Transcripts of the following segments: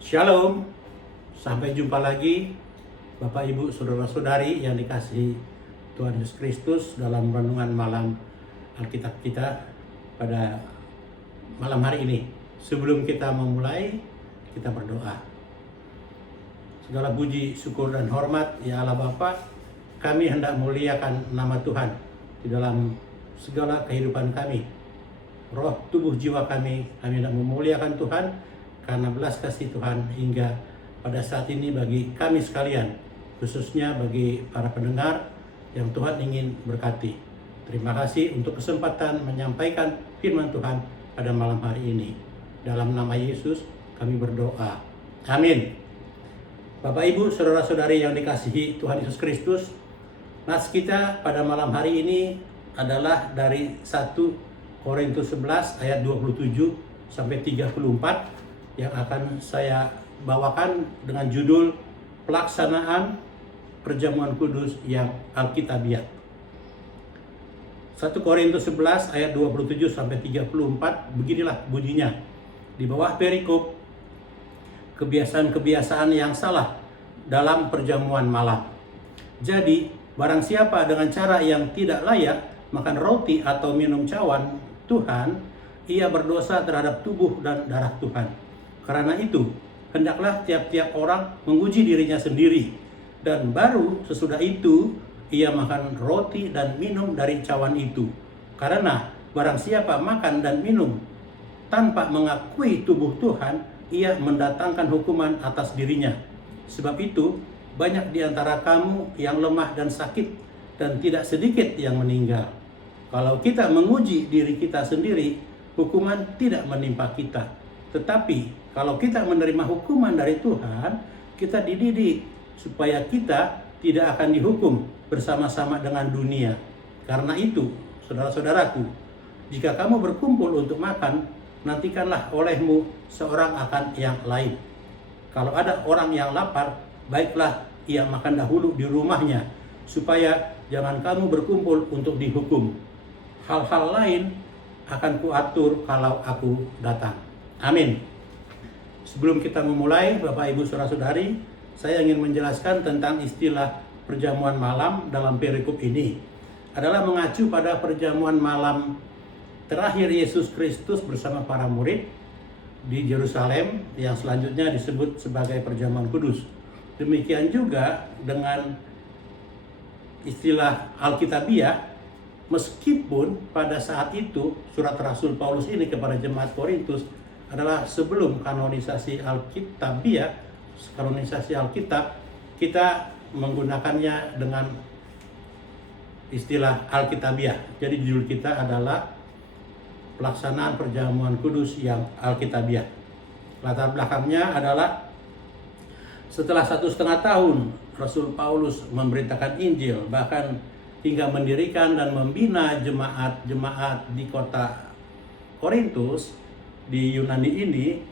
Shalom, sampai jumpa lagi Bapak Ibu Saudara-saudari yang dikasihi Tuhan Yesus Kristus dalam renungan malam Alkitab kita pada malam hari ini. Sebelum kita memulai, kita berdoa. Segala puji, syukur dan hormat ya Allah Bapa, kami hendak muliakan nama Tuhan di dalam segala kehidupan kami. Roh, tubuh, jiwa kami hendak memuliakan Tuhan karena belas kasih Tuhan hingga pada saat ini bagi kami sekalian, khususnya bagi para pendengar yang Tuhan ingin berkati. Terima kasih untuk kesempatan menyampaikan firman Tuhan pada malam hari ini. Dalam nama Yesus kami berdoa. Amin. Bapak Ibu, saudara-saudari yang dikasihi Tuhan Yesus Kristus, nas kita pada malam hari ini adalah dari 1 Korintus 11 ayat 27 sampai 34 yang akan saya bawakan dengan judul Pelaksanaan Perjamuan Kudus yang Alkitabiah. 1 Korintus 11 ayat 27 sampai 34 beginilah bunyinya. Di bawah perikop kebiasaan-kebiasaan yang salah dalam perjamuan malam. Jadi, barang siapa dengan cara yang tidak layak makan roti atau minum cawan Tuhan, ia berdosa terhadap tubuh dan darah Tuhan. Karena itu, hendaklah tiap-tiap orang menguji dirinya sendiri, dan baru sesudah itu ia makan roti dan minum dari cawan itu. Karena barang siapa makan dan minum tanpa mengakui tubuh Tuhan, ia mendatangkan hukuman atas dirinya. Sebab itu, banyak di antara kamu yang lemah dan sakit, dan tidak sedikit yang meninggal. Kalau kita menguji diri kita sendiri, hukuman tidak menimpa kita. Tetapi kalau kita menerima hukuman dari Tuhan, kita dididik supaya kita tidak akan dihukum bersama-sama dengan dunia. Karena itu, saudara-saudaraku, jika kamu berkumpul untuk makan, nantikanlah olehmu seorang akan yang lain. Kalau ada orang yang lapar, baiklah ia makan dahulu di rumahnya, supaya jangan kamu berkumpul untuk dihukum. Hal-hal lain akan kuatur kalau aku datang. Amin. Sebelum kita memulai, Bapak Ibu Saudara-saudari, saya ingin menjelaskan tentang istilah perjamuan malam dalam perikop ini. Adalah mengacu pada perjamuan malam terakhir Yesus Kristus bersama para murid di Yerusalem yang selanjutnya disebut sebagai perjamuan kudus. Demikian juga dengan istilah Alkitabiah, meskipun pada saat itu surat Rasul Paulus ini kepada jemaat Korintus adalah sebelum kanonisasi Alkitabiah, kanonisasi Alkitab, kita menggunakannya dengan istilah Alkitabiah. Jadi judul kita adalah Pelaksanaan Perjamuan Kudus yang Alkitabiah. Latar belakangnya adalah setelah 1,5 tahun Rasul Paulus memberitakan Injil, bahkan hingga mendirikan dan membina jemaat-jemaat di kota Korintus di Yunani ini,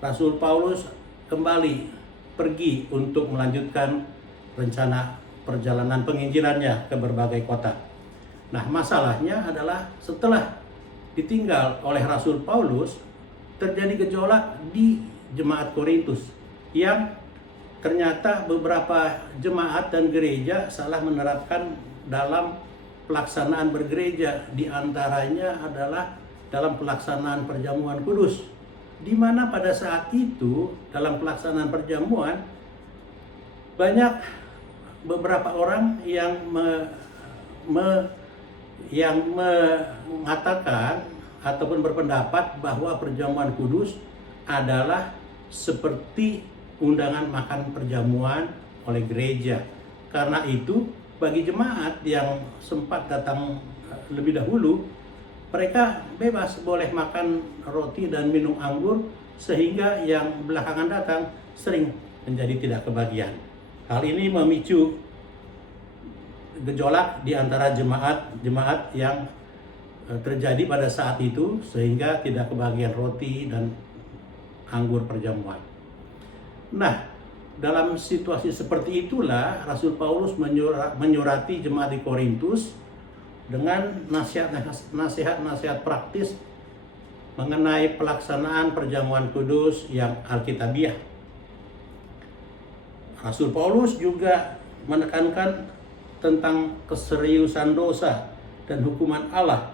Rasul Paulus kembali pergi untuk melanjutkan rencana perjalanan penginjilannya ke berbagai kota. Nah, masalahnya adalah setelah ditinggal oleh Rasul Paulus, terjadi gejolak di jemaat Korintus yang ternyata beberapa jemaat dan gereja salah menerapkan dalam pelaksanaan bergereja. Di antaranya adalah dalam pelaksanaan perjamuan kudus, di mana pada saat itu dalam pelaksanaan perjamuan banyak beberapa orang yang mengatakan ataupun berpendapat bahwa perjamuan kudus adalah seperti undangan makan perjamuan oleh gereja. Karena itu bagi jemaat yang sempat datang lebih dahulu, mereka bebas boleh makan roti dan minum anggur, sehingga yang belakangan datang sering menjadi tidak kebagian. Hal ini memicu gejolak di antara jemaat yang terjadi pada saat itu, sehingga tidak kebagian roti dan anggur perjamuan. Nah, dalam situasi seperti itulah Rasul Paulus menyurati jemaat di Korintus dengan nasihat-nasihat praktis mengenai pelaksanaan perjamuan kudus yang Alkitabiah. Rasul Paulus juga menekankan tentang keseriusan dosa dan hukuman Allah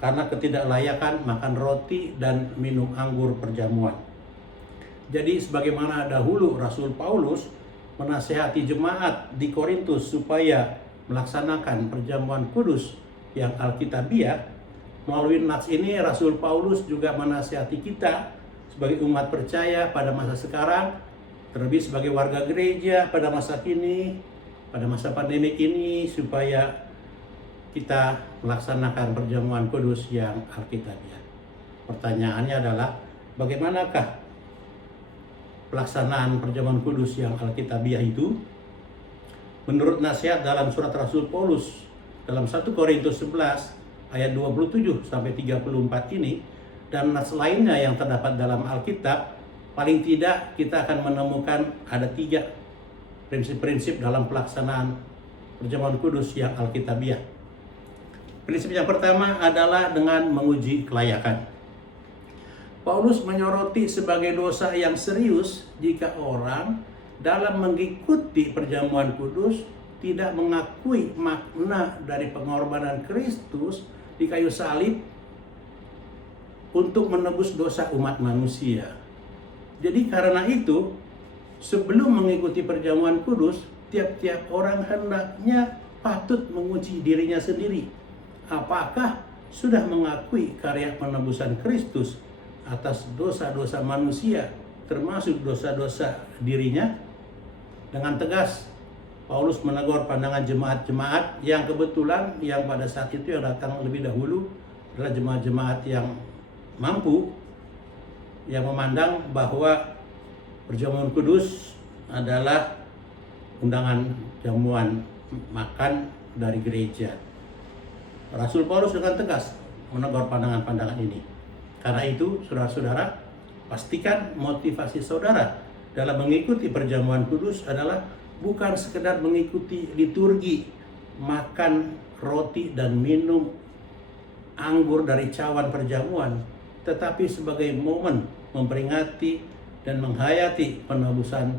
karena ketidaklayakan makan roti dan minum anggur perjamuan. Jadi sebagaimana dahulu Rasul Paulus menasihati jemaat di Korintus supaya melaksanakan perjamuan kudus yang alkitabiah, melalui nats ini Rasul Paulus juga menasihati kita sebagai umat percaya pada masa sekarang, terlebih sebagai warga gereja pada masa kini, pada masa pandemi ini, supaya kita melaksanakan perjamuan kudus yang alkitabiah. Pertanyaannya adalah, bagaimanakah pelaksanaan perjamuan kudus yang alkitabiah itu? Menurut nasihat dalam surat Rasul Paulus dalam 1 Korintus 11 ayat 27 sampai 34 ini, dan nats lainnya yang terdapat dalam Alkitab, paling tidak kita akan menemukan ada 3 prinsip-prinsip dalam pelaksanaan perjamuan kudus yang alkitabiah. Prinsip yang pertama adalah dengan menguji kelayakan. Paulus menyoroti sebagai dosa yang serius jika orang dalam mengikuti perjamuan kudus tidak mengakui makna dari pengorbanan Kristus di kayu salib untuk menebus dosa umat manusia. Jadi karena itu, sebelum mengikuti perjamuan kudus, tiap-tiap orang hendaknya patut menguji dirinya sendiri. Apakah sudah mengakui karya penebusan Kristus atas dosa-dosa manusia, termasuk dosa-dosa dirinya? Dengan tegas, Paulus menegur pandangan jemaat-jemaat yang kebetulan yang pada saat itu yang datang lebih dahulu adalah jemaat-jemaat yang mampu, yang memandang bahwa perjamuan kudus adalah undangan jamuan makan dari gereja. Rasul Paulus dengan tegas menegur pandangan-pandangan ini. Karena itu, saudara-saudara, pastikan motivasi saudara dalam mengikuti perjamuan kudus adalah bukan sekedar mengikuti liturgi, makan roti dan minum anggur dari cawan perjamuan, tetapi sebagai momen memperingati dan menghayati penebusan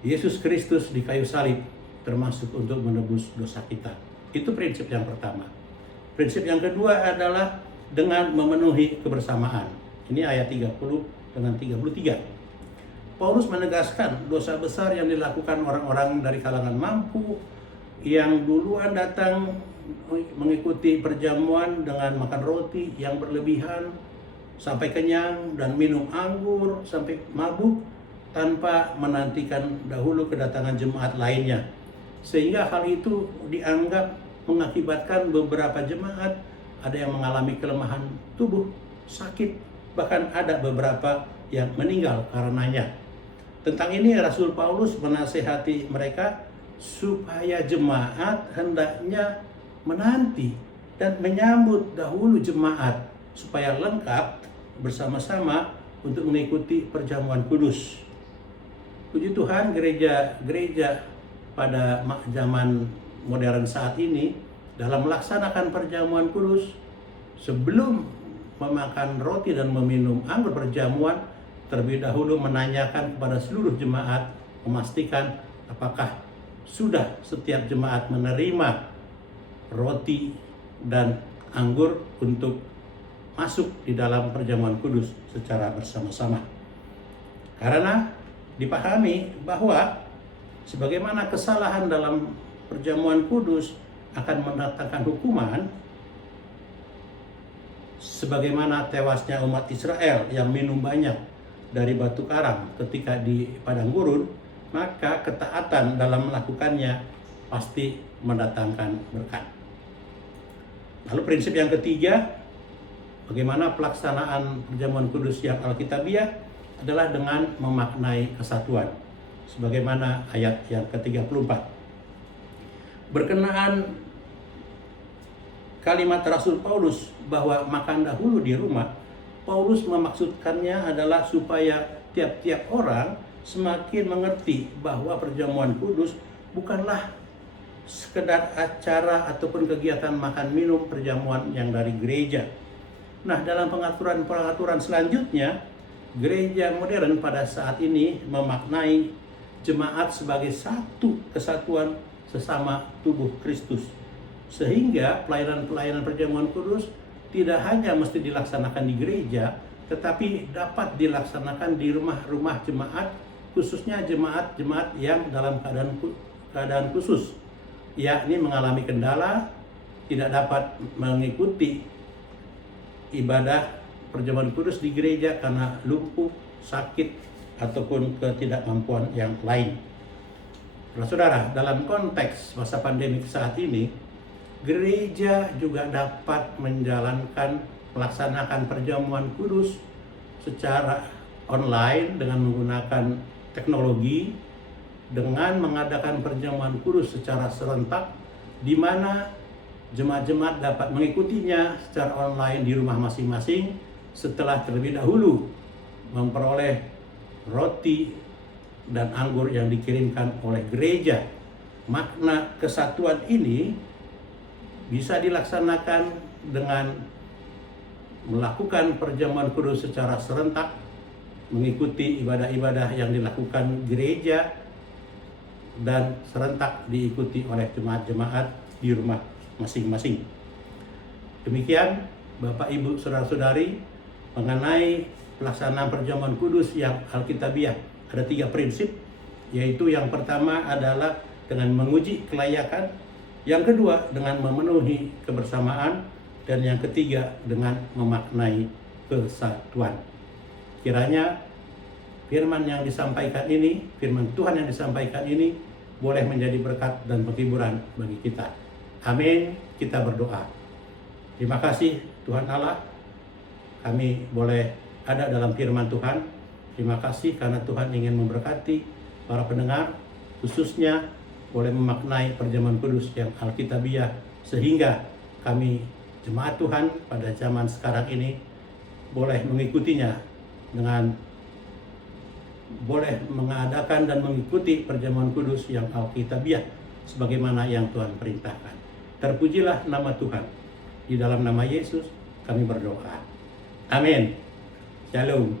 Yesus Kristus di kayu salib, termasuk untuk menebus dosa kita. Itu prinsip yang pertama. Prinsip yang kedua adalah dengan memenuhi kebersamaan. Ini ayat 30 dengan 33. Paulus menegaskan dosa besar yang dilakukan orang-orang dari kalangan mampu yang duluan datang mengikuti perjamuan dengan makan roti yang berlebihan sampai kenyang dan minum anggur sampai mabuk tanpa menantikan dahulu kedatangan jemaat lainnya. Sehingga hal itu dianggap mengakibatkan beberapa jemaat ada yang mengalami kelemahan tubuh, sakit, bahkan ada beberapa yang meninggal karenanya. Tentang ini Rasul Paulus menasihati mereka supaya jemaat hendaknya menanti dan menyambut dahulu jemaat supaya lengkap bersama-sama untuk mengikuti perjamuan kudus. Puji Tuhan, gereja-gereja pada zaman modern saat ini dalam melaksanakan perjamuan kudus, sebelum memakan roti dan meminum anggur perjamuan, terlebih dahulu menanyakan kepada seluruh jemaat, memastikan apakah sudah setiap jemaat menerima roti dan anggur untuk masuk di dalam perjamuan kudus secara bersama-sama. Karena dipahami bahwa sebagaimana kesalahan dalam perjamuan kudus akan mendatangkan hukuman, sebagaimana tewasnya umat Israel yang minum banyak dari batu karang ketika di padang gurun, maka ketaatan dalam melakukannya pasti mendatangkan berkat. Lalu prinsip yang ketiga, bagaimana pelaksanaan perjamuan kudus yang alkitabiah adalah dengan memaknai kesatuan, sebagaimana ayat yang ke-34. Berkenaan kalimat Rasul Paulus bahwa makan dahulu di rumah, Paulus memaksudkannya adalah supaya tiap-tiap orang semakin mengerti bahwa perjamuan kudus bukanlah sekedar acara ataupun kegiatan makan minum perjamuan yang dari gereja. Nah, dalam pengaturan selanjutnya, gereja modern pada saat ini memaknai jemaat sebagai satu kesatuan sesama tubuh Kristus. Sehingga pelayanan-pelayanan perjamuan kudus tidak hanya mesti dilaksanakan di gereja, tetapi dapat dilaksanakan di rumah-rumah jemaat, khususnya jemaat-jemaat yang dalam keadaan khusus, yakni mengalami kendala, tidak dapat mengikuti ibadah perjamuan kudus di gereja karena lumpuh, sakit, ataupun ketidakmampuan yang lain. Saudara, dalam konteks masa pandemik saat ini, gereja juga dapat melaksanakan perjamuan kudus secara online dengan menggunakan teknologi, dengan mengadakan perjamuan kudus secara serentak, di mana jemaat-jemaat dapat mengikutinya secara online di rumah masing-masing setelah terlebih dahulu memperoleh roti dan anggur yang dikirimkan oleh gereja. Makna kesatuan ini bisa dilaksanakan dengan melakukan perjamuan kudus secara serentak, mengikuti ibadah-ibadah yang dilakukan gereja, dan serentak diikuti oleh jemaat-jemaat di rumah masing-masing. Demikian Bapak Ibu Saudara-saudari mengenai pelaksanaan perjamuan kudus yang alkitabiah. Ada 3 prinsip, yaitu yang pertama adalah dengan menguji kelayakan, yang kedua dengan memenuhi kebersamaan, dan yang ketiga dengan memaknai kesatuan. Kiranya firman yang disampaikan ini, firman Tuhan yang disampaikan ini boleh menjadi berkat dan penghiburan bagi kita. Amin. Kita berdoa. Terima kasih Tuhan Allah, kami boleh ada dalam firman Tuhan. Terima kasih karena Tuhan ingin memberkati para pendengar, khususnya boleh memaknai perjamuan kudus yang alkitabiah, sehingga kami jemaat Tuhan pada zaman sekarang ini boleh mengikutinya dengan boleh mengadakan dan mengikuti perjamuan kudus yang alkitabiah sebagaimana yang Tuhan perintahkan. Terpujilah nama Tuhan. Di dalam nama Yesus kami berdoa. Amin. Shalom.